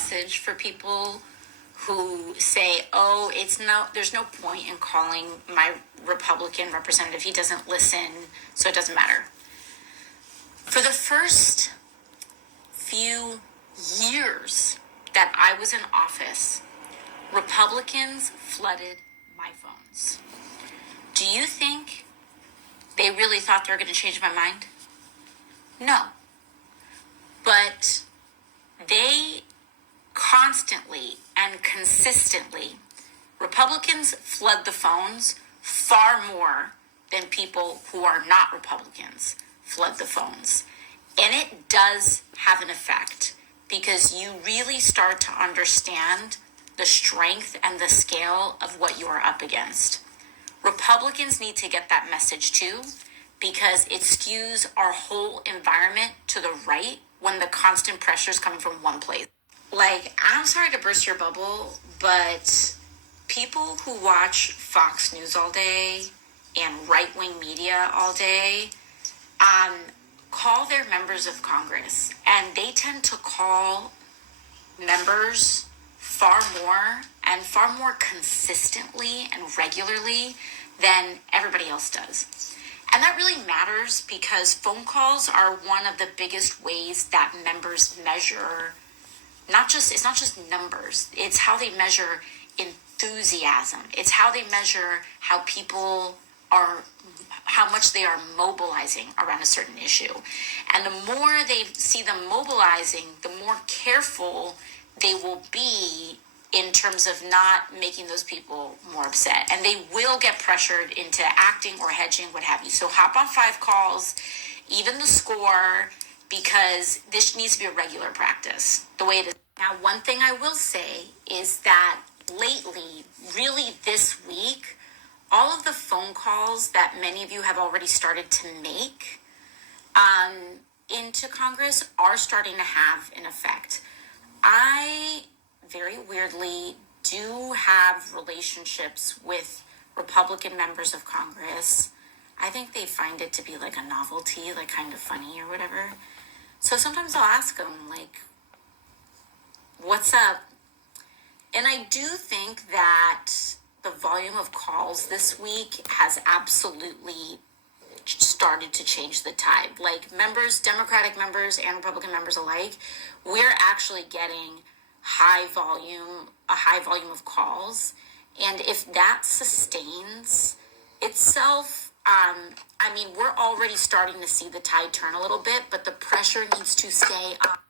message for people who say, oh, there's no point in calling my Republican representative. He doesn't listen, so it doesn't matter. For the first few years that I was in office, Republicans flooded my phones. Do you think they really thought they were going to change my mind? No. But they constantly and consistently, Republicans flood the phones far more than people who are not Republicans flood the phones. And it does have an effect because you really start to understand the strength and the scale of what you are up against. Republicans need to get that message too, because it skews our whole environment to the right when the constant pressure is coming from one place. Like, I'm sorry to burst your bubble, but people who watch Fox News all day and right-wing media all day call their members of Congress, and they tend to call members far more consistently and regularly than everybody else does. And that really matters because phone calls are one of the biggest ways that members measure, it's not just numbers, it's how they measure enthusiasm. It's how they measure how much they are mobilizing around a certain issue. And the more they see them mobilizing, the more careful they will be in terms of not making those people more upset. And they will get pressured into acting or hedging, what have you. So hop on 5 calls, even the score, because this needs to be a regular practice, the way it is. Now, one thing I will say is that lately, really this week, all of the phone calls that many of you have already started to make into Congress are starting to have an effect. I, very weirdly, do have relationships with Republican members of Congress. I think they find it to be like a novelty, like kind of funny or whatever. So sometimes I'll ask them, like, what's up? And I do think that the volume of calls this week has absolutely started to change the tide. Like, members, Democratic members and Republican members alike, we're actually getting a high volume of calls. And if that sustains itself, we're already starting to see the tide turn a little bit, but the pressure needs to stay up.